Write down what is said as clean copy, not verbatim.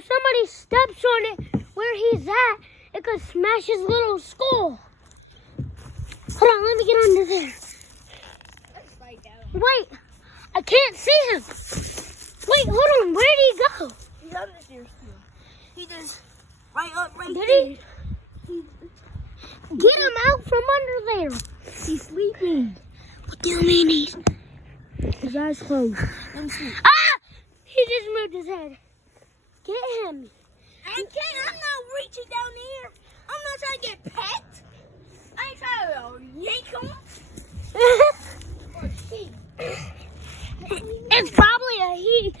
if somebody steps on it where he's at, it could smash his little skull. Hold on, let me get under there. Wait, I can't see him. Wait, hold on, where did he go? He's under there still. He just right Did there. he? Get him out from under there. He's sleeping. What do you mean he's... His eyes closed. Let me see. Ah! He just moved his head. Get him. I'm not reaching down here. I'm not trying to get pet. I ain't trying to yank him. Or she. It's probably a he.